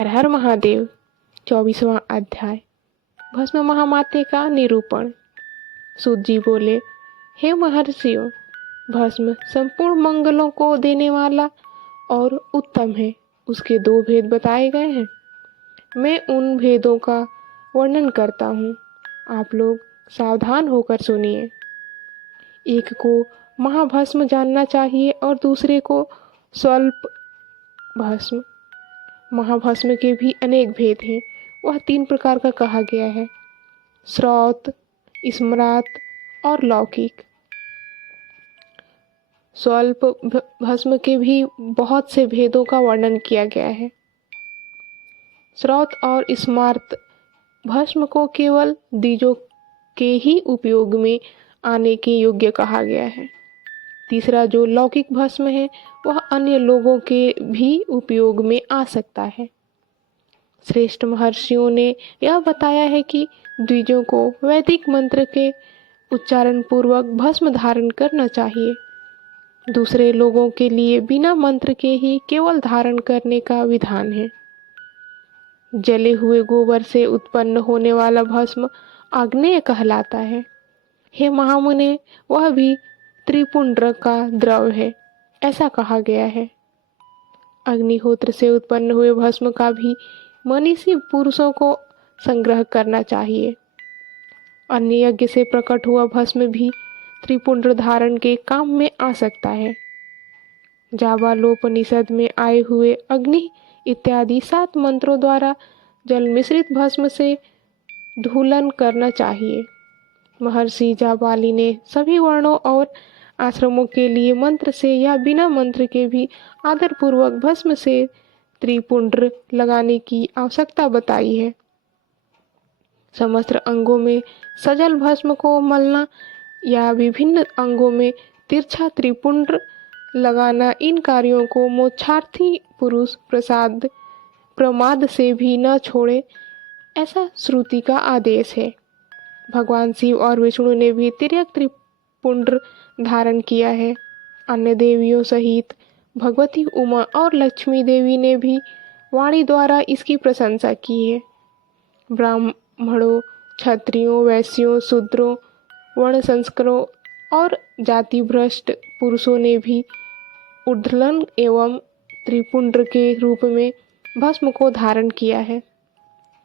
हर हर महादेव। 24वां अध्याय। भस्म महामाते का निरूपण। सूत जी बोले, हे महर्षियों, भस्म संपूर्ण मंगलों को देने वाला और उत्तम है। उसके 2 भेद बताए गए हैं। मैं उन भेदों का वर्णन करता हूँ, आप लोग सावधान होकर सुनिए। एक को महाभस्म जानना चाहिए और दूसरे को स्वल्प भस्म। महाभस्म के भी अनेक भेद हैं। वह 3 प्रकार का कहा गया है, श्रौत, स्मृत और लौकिक। स्वल्प भस्म के भी बहुत से भेदों का वर्णन किया गया है। श्रौत और स्मृत भस्म को केवल द्विजों के ही उपयोग में आने के योग्य कहा गया है। तीसरा जो लौकिक भस्म है, वह अन्य लोगों के भी उपयोग में आ सकता है। श्रेष्ठ महर्षियों ने यह बताया है कि द्विजों को वैदिक मंत्र के उच्चारण पूर्वक भस्म धारण करना चाहिए। दूसरे लोगों के लिए बिना मंत्र के ही केवल धारण करने का विधान है। जले हुए गोबर से उत्पन्न होने वाला भस्म आग्नेय कहलाता है। हे महामुने, वह भी त्रिपुंड्र का द्रव है, ऐसा कहा गया है। अग्निहोत्र से उत्पन्न हुए भस्म का भी मनीषी पुरुषों को संग्रह करना चाहिए। अन्य यज्ञ से प्रकट हुआ भस्म भी त्रिपुंड्र धारण के काम में आ सकता है। जाबालोपनिषद में आए हुए अग्नि इत्यादि 7 मंत्रों द्वारा जल मिश्रित भस्म से धूलन करना चाहिए। महर्षि जाबाली ने सभी वर्णों और आश्रमों के लिए मंत्र से या बिना मंत्र के भी आदरपूर्वक भस्म से त्रिपुंड्र लगाने की आवश्यकता बताई है। समस्त अंगों में सजल भस्म को मलना या विभिन्न अंगों में तिरछा त्रिपुंड्र लगाना, इन कार्यों को मोक्षार्थी पुरुष प्रमाद से भी न छोड़े, ऐसा श्रुति का आदेश है। भगवान शिव और विष्णु ने भी तिर्यक त्रिपुंड्र धारण किया है। अन्य देवियों सहित भगवती उमा और लक्ष्मी देवी ने भी वाणी द्वारा इसकी प्रशंसा की है। ब्राह्मणों, क्षत्रियों, वैश्यों, शूद्रों, वर्ण संस्करों और जाति भ्रष्ट पुरुषों ने भी उद्धलन एवं त्रिपुंड्र के रूप में भस्म को धारण किया है।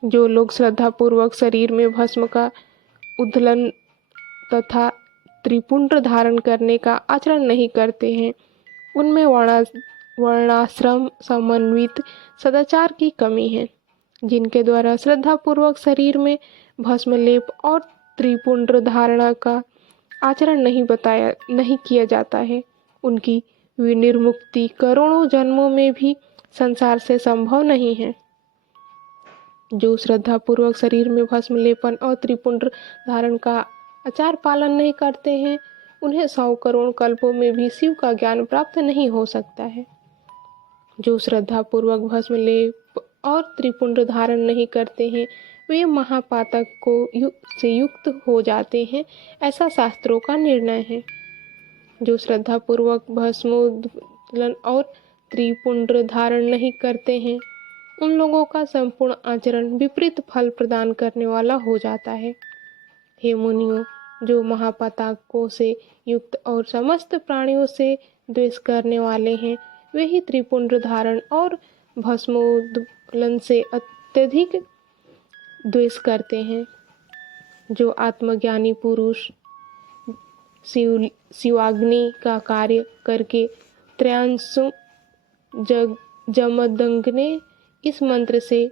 जो लोग श्रद्धापूर्वक शरीर में भस्म का उद्धलन तथा त्रिपुंड्र धारण करने का आचरण नहीं करते हैं, उनमें वर्णाश्रम समन्वित सदाचार की कमी है। जिनके द्वारा श्रद्धापूर्वक शरीर में भस्म लेप और त्रिपुंड्र धारणा का आचरण नहीं किया जाता है, उनकी विनिर्मुक्ति करोड़ों जन्मों में भी संसार से संभव नहीं है। जो श्रद्धापूर्वक शरीर में भस्म लेपन और त्रिपुंड्र धारण का आचार पालन नहीं करते हैं, उन्हें 100 करोड़ कल्पों में भी शिव का ज्ञान प्राप्त नहीं हो सकता है। जो श्रद्धापूर्वक भस्म लेप और त्रिपुंड्र धारण नहीं करते हैं, वे महापातक से युक्त हो जाते हैं, ऐसा शास्त्रों का निर्णय है। जो श्रद्धापूर्वक भस्मोद्धलन और त्रिपुंड्र धारण नहीं करते हैं, उन लोगों का संपूर्ण आचरण विपरीत फल प्रदान करने वाला हो जाता है। हे मुनियों, जो महापातकों से युक्त और समस्त प्राणियों से द्वेष करने वाले हैं, वे ही त्रिपुंड्र धारण और भस्मोद्धलन से अत्यधिक द्वेष करते हैं। जो आत्मज्ञानी पुरुष शिवाग्नि का कार्य करके त्रयांशु जमदग्नि ने इस मंत्र से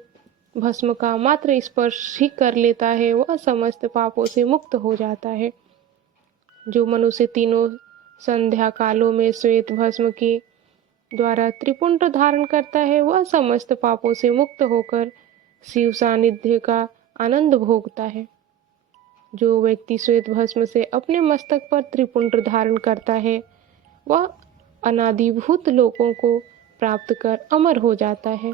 भस्म का मात्र स्पर्श ही कर लेता है, वह समस्त पापों से मुक्त हो जाता है। जो मनुष्य तीनों संध्या कालों में श्वेत भस्म के द्वारा त्रिपुंड्र धारण करता है, वह समस्त पापों से मुक्त होकर शिव सानिध्य का आनंद भोगता है। जो व्यक्ति श्वेत भस्म से अपने मस्तक पर त्रिपुंड्र धारण करता है, वह अनादिभूत लोकों को प्राप्त कर अमर हो जाता है।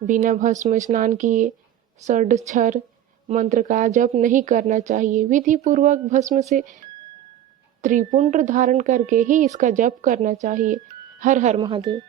बिना भस्म स्नान किए षड्क्षर मंत्र का जप नहीं करना चाहिए। विधि पूर्वक भस्म से त्रिपुंड्र धारण करके ही इसका जप करना चाहिए। हर हर महादेव।